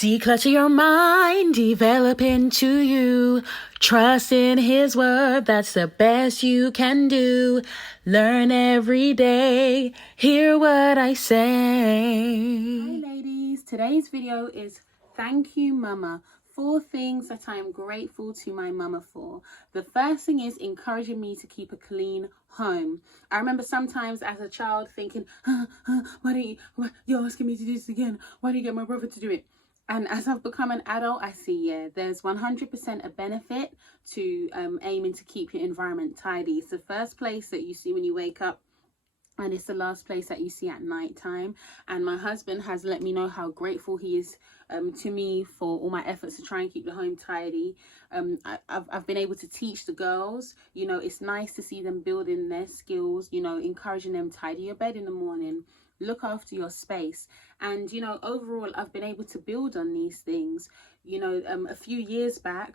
Declutter your mind, develop into you. Trust in His word, that's the best you can do. Learn every day, hear what I say. Hi ladies, today's video is Thank You Mama. 4 things that I am grateful to my mama for. The first thing is encouraging me to keep a clean home. I remember sometimes as a child thinking, you're asking me to do this again? Why do you get my brother to do it? And as I've become an adult, I see, there's 100% a benefit to aiming to keep your environment tidy. It's the first place that you see when you wake up, and it's the last place that you see at night time. And my husband has let me know how grateful he is to me for all my efforts to try and keep the home tidy. I've been able to teach the girls, it's nice to see them building their skills, encouraging them, tidy your bed in the morning, look after your space. And overall I've been able to build on these things. A few years back,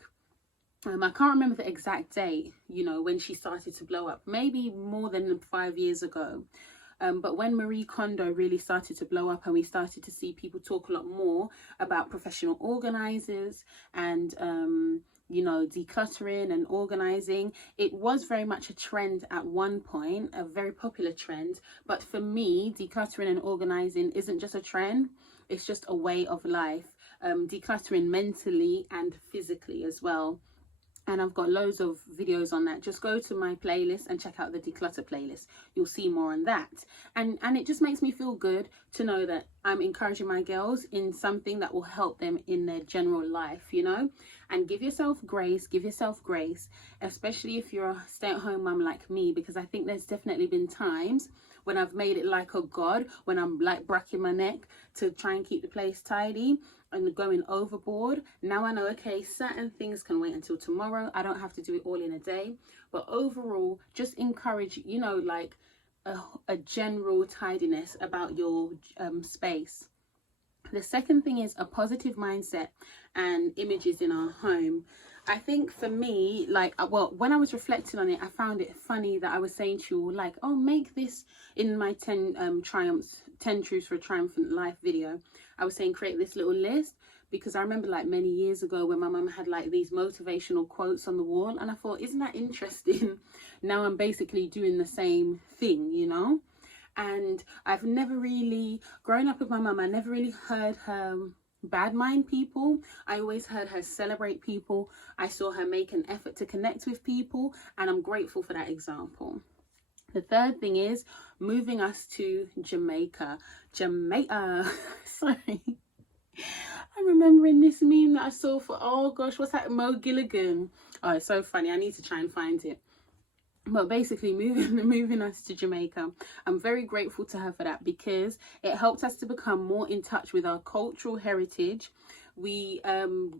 I can't remember the exact date, when she started to blow up, maybe more than 5 years ago. But when Marie Kondo really started to blow up and we started to see people talk a lot more about professional organizers and, decluttering and organizing, it was very much a trend at one point, a very popular trend. But for me, decluttering and organizing isn't just a trend, it's just a way of life, decluttering mentally and physically as well. And I've got loads of videos on that. Just go to my playlist and check out the declutter playlist. You'll see more on that. And it just makes me feel good to know that I'm encouraging my girls in something that will help them in their general life, And give yourself grace, especially if you're a stay-at-home mum like me, because I think there's definitely been times when I've made it like a god, when I'm like breaking my neck to try and keep the place tidy and going overboard. Now I know, okay, certain things can wait until tomorrow. I don't have to do it all in a day. But overall, just encourage, like a general tidiness about your space. The second thing is a positive mindset and images in our home. I think for me, when I was reflecting on it, I found it funny that I was saying to you, make this in my 10 truths for a triumphant life video. I was saying create this little list, because I remember many years ago when my mum had these motivational quotes on the wall, and I thought, isn't that interesting? Now I'm basically doing the same thing, and I've never really, growing up with my mum, I never really heard her bad mind people. I always heard her celebrate people. I saw her make an effort to connect with people, and I'm grateful for that example. The third thing is moving us to Jamaica. Sorry. I'm remembering this meme that I saw for, oh gosh, what's that? Mo Gilligan. Oh, it's so funny. I need to try and find it. But basically moving us to Jamaica, I'm very grateful to her for that, because it helped us to become more in touch with our cultural heritage. We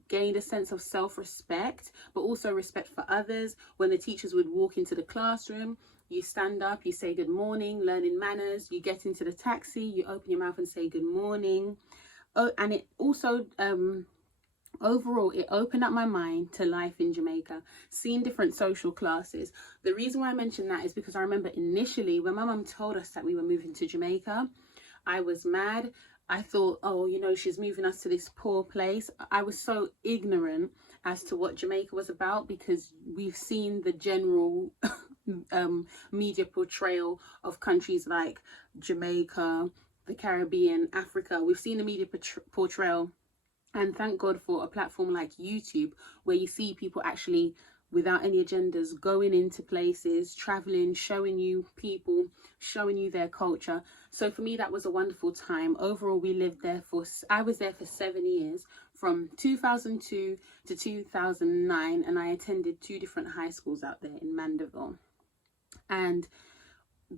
gained a sense of self-respect, but also respect for others. When the teachers would walk into the classroom, you stand up, you say good morning, learning manners. You get into the taxi, you open your mouth and say good morning. Oh, and it also overall, it opened up my mind to life in Jamaica, seeing different social classes. The reason why I mentioned that is because I remember initially when my mum told us that we were moving to Jamaica, I was mad. I thought, oh, she's moving us to this poor place. I was so ignorant as to what Jamaica was about, because we've seen the general media portrayal of countries like Jamaica, the Caribbean, Africa. We've seen the media portrayal. And thank God for a platform like YouTube, where you see people actually, without any agendas, going into places, traveling, showing you people, showing you their culture. So for me, that was a wonderful time. Overall, I was there for 7 years, from 2002 to 2009, and I attended 2 different high schools out there in Mandeville. And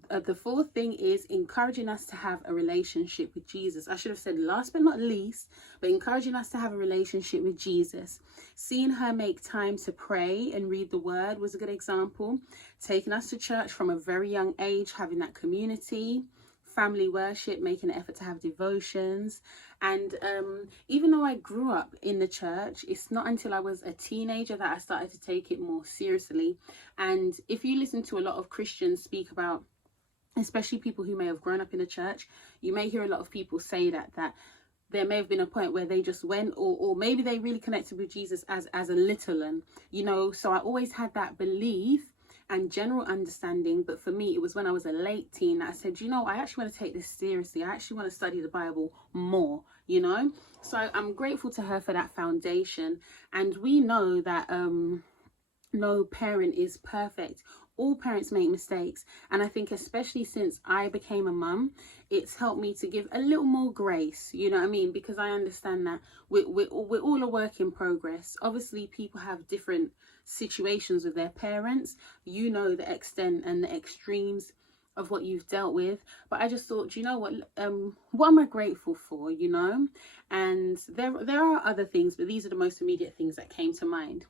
the fourth thing is encouraging us to have a relationship with Jesus. I should have said last but not least, but encouraging us to have a relationship with Jesus. Seeing her make time to pray and read the word was a good example. Taking us to church from a very young age, having that community, family worship, making an effort to have devotions. And even though I grew up in the church, it's not until I was a teenager that I started to take it more seriously. And if you listen to a lot of Christians speak about, especially people who may have grown up in the church, you may hear a lot of people say that there may have been a point where they just went, or maybe they really connected with Jesus as a little one, you know. So I always had that belief and general understanding. But for me, it was when I was a late teen that I said, you know, I actually want to take this seriously. I actually want to study the Bible more, you know. So I'm grateful to her for that foundation. And we know that no parent is perfect. All parents make mistakes, and I think especially since I became a mum, it's helped me to give a little more grace, you know what I mean, because I understand that we're all a work in progress. Obviously people have different situations with their parents, you know, the extent and the extremes of what you've dealt with, but I just thought, you know what am I grateful for, you know. And there are other things, but these are the most immediate things that came to mind.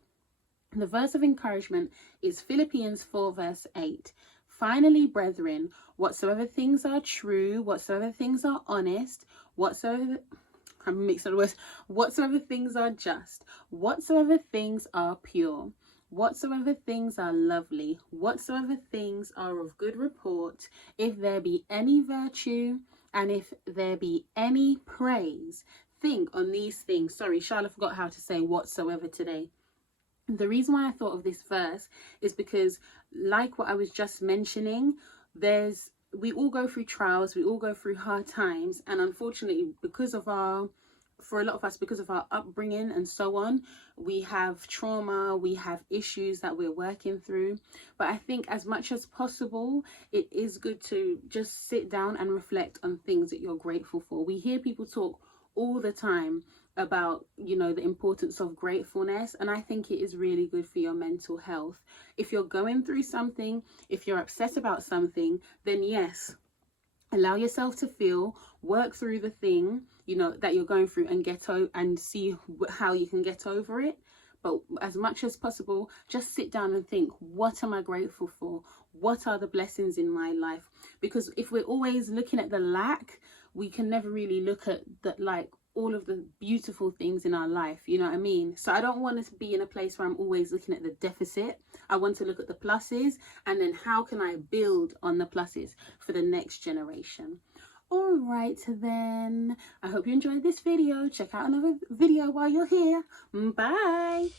The verse of encouragement is Philippians 4 verse 8. Finally, brethren, whatsoever things are true, whatsoever things are honest, whatsoever things are just, whatsoever things are pure, whatsoever things are lovely, whatsoever things are of good report, if there be any virtue, and if there be any praise, think on these things. Sorry, Charlotte forgot how to say whatsoever today. The reason why I thought of this verse is because, like what I was just mentioning, we all go through trials, we all go through hard times, and unfortunately, for a lot of us, because of our upbringing and so on, we have trauma, we have issues that we're working through. But I think as much as possible, it is good to just sit down and reflect on things that you're grateful for. We hear people talk all the time about, you know, the importance of gratefulness, and I think it is really good for your mental health. If you're going through something, if you're upset about something, then yes, allow yourself to feel, work through the thing, you know, that you're going through, and see how you can get over it. But as much as possible, just sit down and think, what am I grateful for? What are the blessings in my life? Because if we're always looking at the lack, we can never really look at all of the beautiful things in our life, you know what I mean? So I don't want to be in a place where I'm always looking at the deficit. I want to look at the pluses, and then how can I build on the pluses for the next generation. All right then, I hope you enjoyed this video. Check out another video while you're here. Bye.